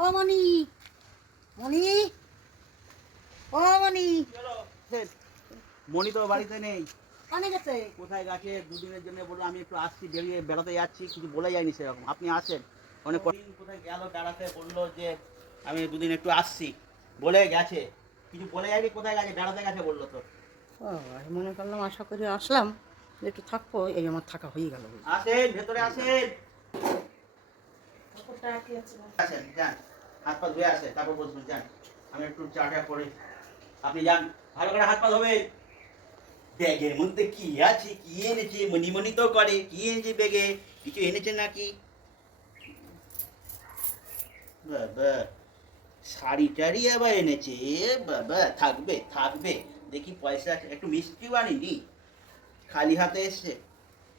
ও মনি, মনি, ও মনি। মনি তো বাড়িতে নেই। কানে গেছে? কোথায় গেছে? দুদিনের জন্য বললো আমি একটু আসছি, বেরিয়ে বেড়াতে যাচ্ছি, কিছু বলে যায়নি সেরকম। আপনি আসেন, অনেক কদিন কোথায় গেল বেড়াতে, বললো যে আমি দুদিন একটু আসছি, বলে গেছে। কিছু বলে যায়নি কোথায় গেছে, বেড়াতে গেছে বললো তো। ও আমি মনে করলাম আশা করে আসলাম একটু থাকবো, এই আমার থাকা হয়ে গেল। আসেন, ভেতরে আসেন। আসেন, যান, হাত পা ধুয়ে আসেন, তারপর বসবেন, যান। আমি একটু চাটা করে, আপনি যান, ভালো করে হাত পা ধোবেন। ব্যাগের মধ্যে কি আছে, কি এনেছে? মনি মনি তো করে, কি এনেছে ব্যাগে? কিছু এনেছে নাকি? বাবা, শাড়ি টাড়ি আবার এনেছে। বাবা, থাকবে থাকবে। দেখি পয়সা আছে, একটু মিষ্টিও আনিনি, খালি হাতে এসছে।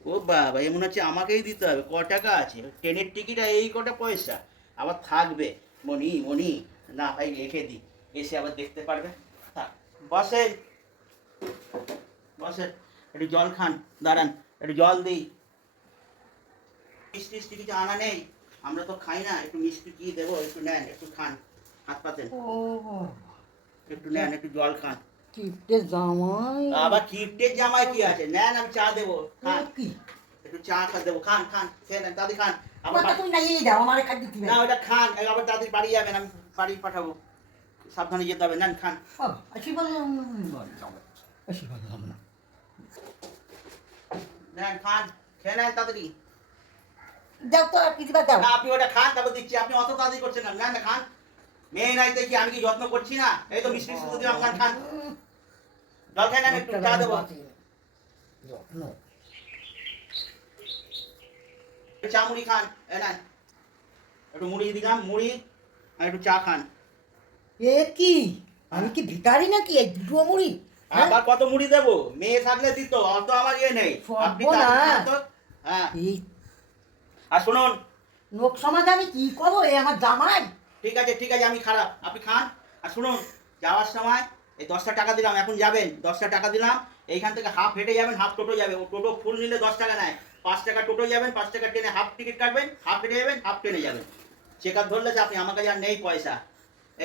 ও বাবা, এ মনে হচ্ছে আমাকেই দিতে হবে। ক টাকা আছে? ট্রেনের টিকিট আর এই কটা পয়সা, আবার থাকবে। মনি মনি, না ভাই রেখে দিই, এসে আবার দেখতে পারবে। থাক, বসেন বসেন, একটু জল খান, দাঁড়ান, একটু জল দিই। মিষ্টি টিষ্টি কিছু আনা নেই, আমরা তো খাই না। একটু মিষ্টি কি দেবো? একটু নেন, একটু খান, হাত পাতেন, ও একটু নেন, একটু জল খান। কিপ্টে জামাই। আবার কিপ্টের জামাই কি আছে? নেন, আমি চা দেবো, খান। কি একটু চা খা দেবো, খান খান, খেয়ে নেন, তাড়াতাড়ি খান। আবার কথা তুমি না এই দাও আমার খাদ্য দিবে না, ওটা খান, আবার তাড়াতাড়ি বাড়ি যাবেন, আমি বাড়ি পাঠাবো, সাবধানে যেতে হবে। নেন, খান। আসি বললাম, আসি বললাম না। নেন, খান, খেয়ে নেন তাড়াতাড়ি। দাও তো আর কি দিবা দাও। না, আপনি ওটা খান, তারপর দিচ্ছি। আপনি অত তাড়াতাড়ি করছেন না, নেন না, খান। মেয়ে নাই দেখি, আমি কি যত্ন করছি না? এই তো মিষ্টি শুধু দিলাম, খান খান। জল খেয়ে নেন, একটু চা দেবো। যত্ন চা মুড়ি খান, এ নেন, একটু মুড়ি দিলাম, মুড়ি আর একটু চা খান। এ কি আমি কি ভিখারি নাকি এই দুটো মুড়ি? আবার কত মুড়ি দেবো? মেয়ে থাকলে দিত, অত আমার ইয়ে নেই। আপনি তাড়াতাড়ি খান তো। হ্যাঁ, এই আর শুনুন, লোক সমাজে আমি কি করবো? এ আমার জামাই। ঠিক আছে ঠিক আছে, আমি খারাপ, আপনি খান। আর শুনুন, যাওয়ার সময় এই 10টা টাকা দিলাম, এখন যাবেন, 10টা টাকা দিলাম, এইখান থেকে হাফ হেঁটে যাবেন, হাফ টোটো যাবে। ও টোটো ফুল নিলে 10 টাকা নেয়, 5 টাকা টোটো যাবেন, 5 টাকা ট্রেনে হাফ টিকিট কাটবেন, হাফ হেঁটে যাবেন, হাফ ট্রেনে যাবেন। চেক আপ ধরলে যে আপনি, আমার কাছে আর নেই পয়সা।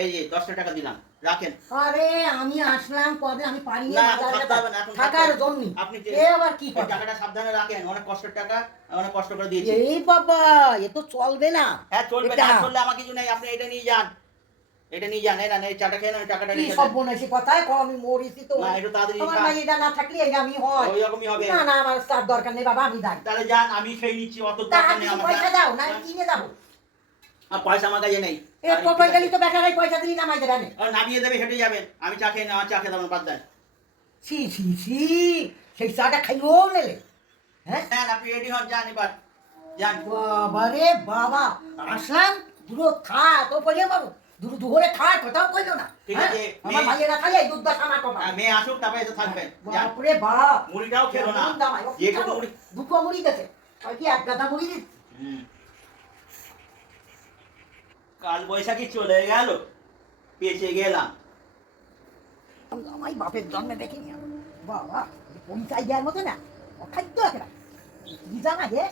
এই যে 10টা টাকা দিলাম, রাখেন। আরে আমি আসলাম কবে, আমি পারি না, এখন থাকতে হবে না, এখন থাকার জন্য। আপনি এ আবার কি কথা? টাকাটা সাবধানে রাখেন, অনেক কষ্টের টাকা, অনেক কষ্ট করে দিয়েছি। এই বাবা, এ তো চলবে না। হ্যাঁ চলবে এটা না, চললে আমার কিছু নেই, আপনি এটা নিয়ে যান, এটা নিয়ে যান। এই না, এই চাটা খেয়ে নেন, টাকাটা কি রেখে সব দেন। বনেছি কথায় কও আমি মরিছি তো। না, একটু তাড়াতাড়ি আমার খান। মা এটা না থাকলে এটা আমি হয়। ওই রকমই হবে। না না, আমার তার দরকার নেই বাবা, আমি যাই। তাহলে যান, আমি খেয়ে নিচ্ছি, অত তা দরকার নেই কিছু আমার। পয়সা দাও না, আমি কিনে যাবো। আর পয়সা আমার কাছে নেই। এ টোটোয় গেলি তো বেটারাই পয়সা দিলি নামাই দেবে না। আর নামিয়ে দেবে, হেঁটে যাবেন, আমি চা খেয়ে আমার চা খেয়ে দেবেন, বাদ দেন। ছি ছি ছি, সেই চাটা খাইও নেলে। হ্যাঁ যান, আপনি রেডি হন, যান এবার, যান। বাবা রে বাবা, আসলাম দুটো খা তো পড়ে পাবো, দুটো দুপুরে খাওয়ার কথাও কইলো না। ঠিক হ্যাঁ? আছে, আমার ভাইয়েরা খালি এই দুধ দা খানা কথা। মেয়ে আসুক, তারপরে এসে থাকবেন। যান, বাপরে বাপ, মুড়িটাও খেলো না, কেমন জামাই, ও কি যেটুকু খাবো? মুড়ি। দুটো মুড়ি গেছে, ওই কি এক গাদা মুড়ি দিস? কাল বৈশাখী চলে গেল, পেঁচে গেলাম। জামাই বাপের জন্মে দেখিনি আমি। বাবা পরিচয় দেওয়ার মতো না, অখাদ্য একটা কি জানা রে।